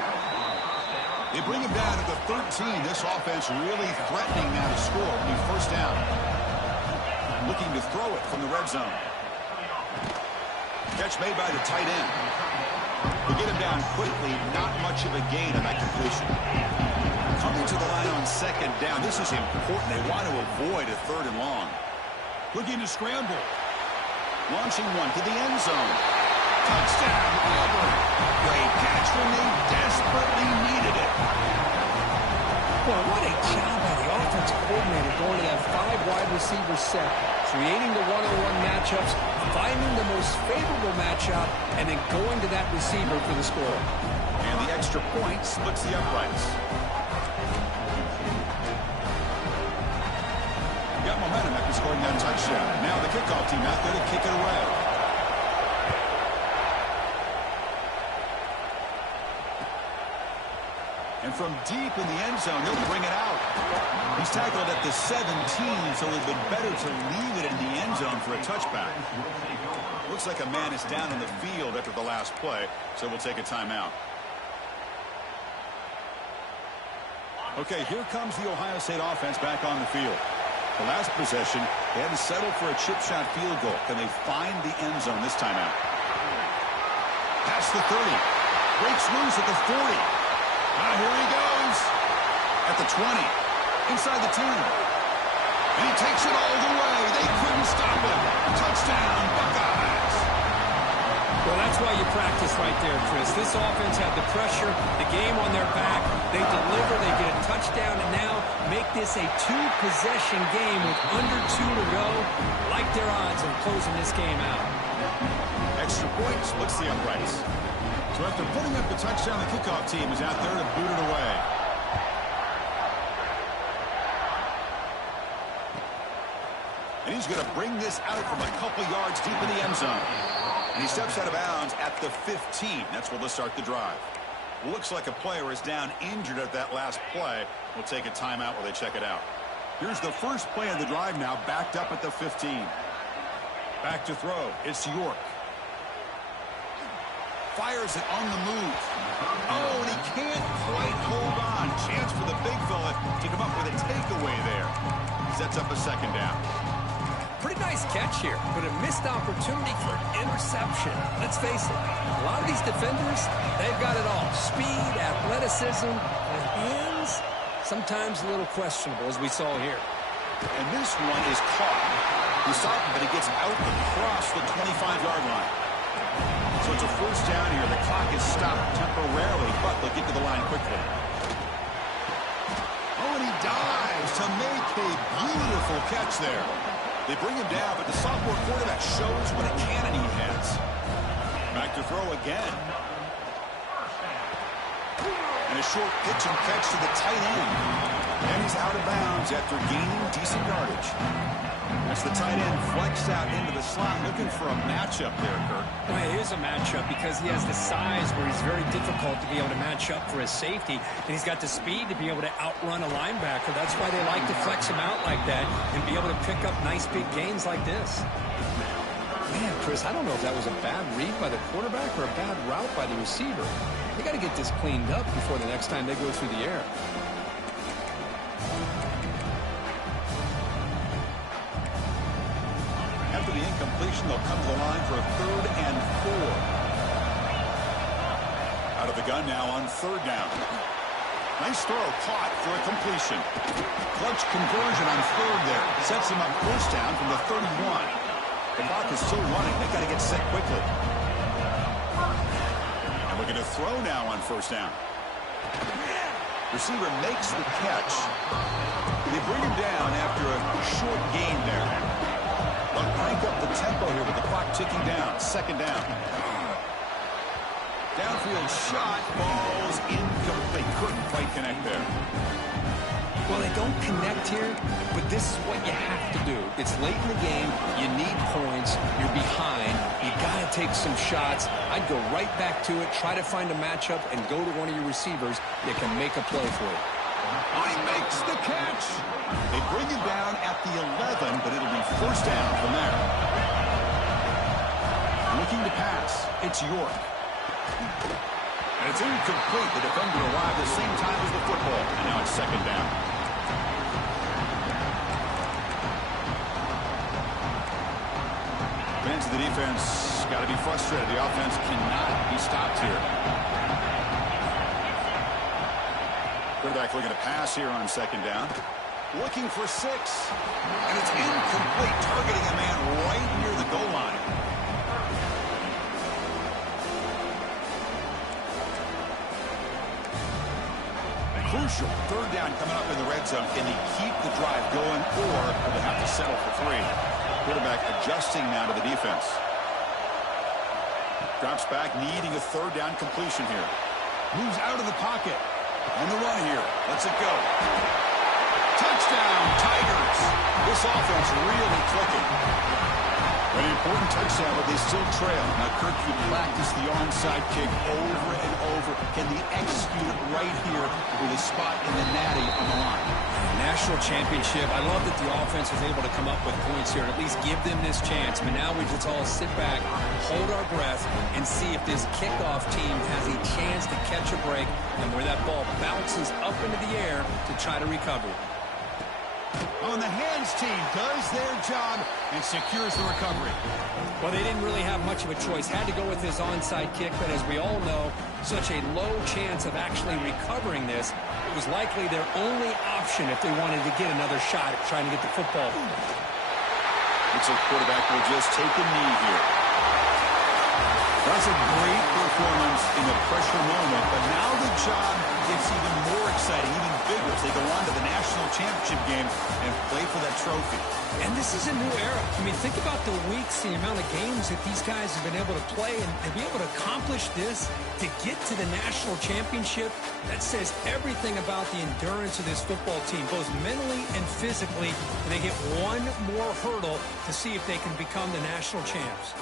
They bring him down to the 13. This offense really threatening now to score on the first down. Looking to throw it from the red zone. Catch made by the tight end. They get him down quickly. Not much of a gain on that completion. Coming to the line on 2nd down. This is important. They want to avoid a 3rd and long. Looking to scramble. Launching one to the end zone. Touchdown, Auburn. Great catch when they desperately needed it. Well, what a job by the offensive coordinator going to that 5 wide receiver set, creating the one-on-one matchups, finding the most favorable matchup, and then going to that receiver for the score. And the extra point splits the uprights. Got momentum after scoring that touchdown. Now the kickoff team out there to kick it away. And from deep in the end zone, he'll bring it out. He's tackled at the 17, so it would have been better to leave it in the end zone for a touchback. Looks like a man is down in the field after the last play, so we'll take a timeout. Okay, here comes the Ohio State offense back on the field. The last possession, they had to settle for a chip shot field goal. Can they find the end zone this time out? Past the 30. Breaks loose at the 40. Here he goes. At the 20. Inside the 10. And he takes it all the way. They couldn't stop him. Touchdown, Buckeyes. Well, that's why you practice right there, Chris. This offense had the pressure, the game on their back. They deliver, they get a touchdown, and now make this a two-possession game with under 2 to go. Like their odds of closing this game out. Extra point splits the uprights. So after putting up the touchdown, the kickoff team is out there to boot it away. And he's going to bring this out from a couple yards deep in the end zone. And he steps out of bounds at the 15. That's where they'll start the drive. Looks like a player is down injured at that last play. We'll take a timeout while they check it out. Here's the first play of the drive now, backed up at the 15. Back to throw. It's York. Fires it on the move. Oh, and he can't quite hold on. Chance for the big fella to come up with a takeaway there. Sets up a second down. Pretty nice catch here, but a missed opportunity for an interception. Let's face it, a lot of these defenders, they've got it all. Speed, athleticism, and hands, sometimes a little questionable, as we saw here. And this one is caught. You saw it, but it gets out across the 25-yard line. So it's a first down here. The clock is stopped temporarily, but they'll get to the line quickly. Oh, and he dives to make a beautiful catch there. They bring him down, but the sophomore quarterback shows what a cannon he has. Back to throw again. And a short pitch and catch to the tight end. And he's out of bounds after gaining decent yardage. As the tight end flexed out into the slot, looking for a matchup there, Kirk. Well, it is a matchup because he has the size where he's very difficult to be able to match up for his safety, and he's got the speed to be able to outrun a linebacker. That's why they like to flex him out like that and be able to pick up nice big gains like this. Man, Chris, I don't know if that was a bad read by the quarterback or a bad route by the receiver. They got to get this cleaned up before the next time they go through the air. After the incompletion, they'll come to the line for a 3rd and 4. Out of the gun now on 3rd down. Nice throw, caught for a completion. Clutch conversion on 3rd there. Sets him up 1st down from the 31. The clock is still running. They've got to get set quickly. And we're going to throw now on 1st down. Receiver makes the catch. They bring him down after a short gain there. They'll crank up the tempo here with the clock ticking down. 2nd down. Downfield shot falls incomplete. Couldn't quite connect there. Well, they don't connect here, but this is what you have to do. It's late in the game. You need points. You're behind. You got to take some shots. I'd go right back to it, try to find a matchup, and go to one of your receivers that can make a play for you. Oh, he makes the catch. They bring him down at the 11, but it'll be 1st down from there. Looking to pass. It's York. And it's incomplete. The defender arrived the same time as the football. And now it's 2nd down. Fans of the defense got to be frustrated. The offense cannot be stopped here. Quarterback looking to pass here on 2nd down. Looking for 6. And it's incomplete. Targeting a man right near the goal line. Crucial 3rd down coming up in the red zone. Can they keep the drive going, or will they have to settle for 3? Quarterback adjusting now to the defense. Drops back, needing a third down completion here. Moves out of the pocket. On the run here. Lets it go. Touchdown, Tigers. This offense really clicking. An important touchdown, but they still trail. Now, Kirk, you practice the onside kick over and over. Can they execute it right here with a spot in the natty on the line? National championship. I love that the offense was able to come up with points here and at least give them this chance. But now we just all sit back, hold our breath, and see if this kickoff team has a chance to catch a break and where that ball bounces up into the air to try to recover. On the hands team does their job and secures the recovery. Well, they didn't really have much of a choice. Had to go with his onside kick, but as we all know, such a low chance of actually recovering this. It was likely their only option if they wanted to get another shot at trying to get the football. Looks like quarterback will just take a knee here. That's a great performance in a pressure moment, but now the job gets even more exciting, even bigger as they go on to the national championship game and play for that trophy. And this is a new era. I mean, think about the weeks, the amount of games that these guys have been able to play, and to be able to accomplish this, to get to the national championship, that says everything about the endurance of this football team, both mentally and physically. And they get one more hurdle to see if they can become the national champs.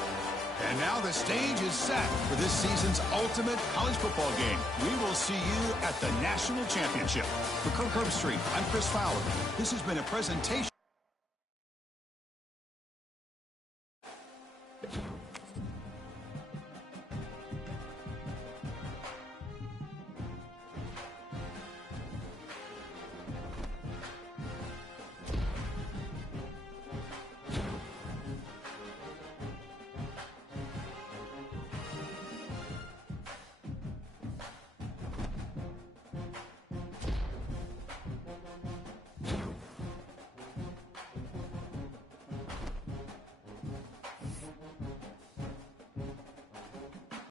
And now the stage is set for this season's ultimate college football game. We will see you at the national championship. For Kirk Herbstreit, I'm Chris Fowler. This has been a presentation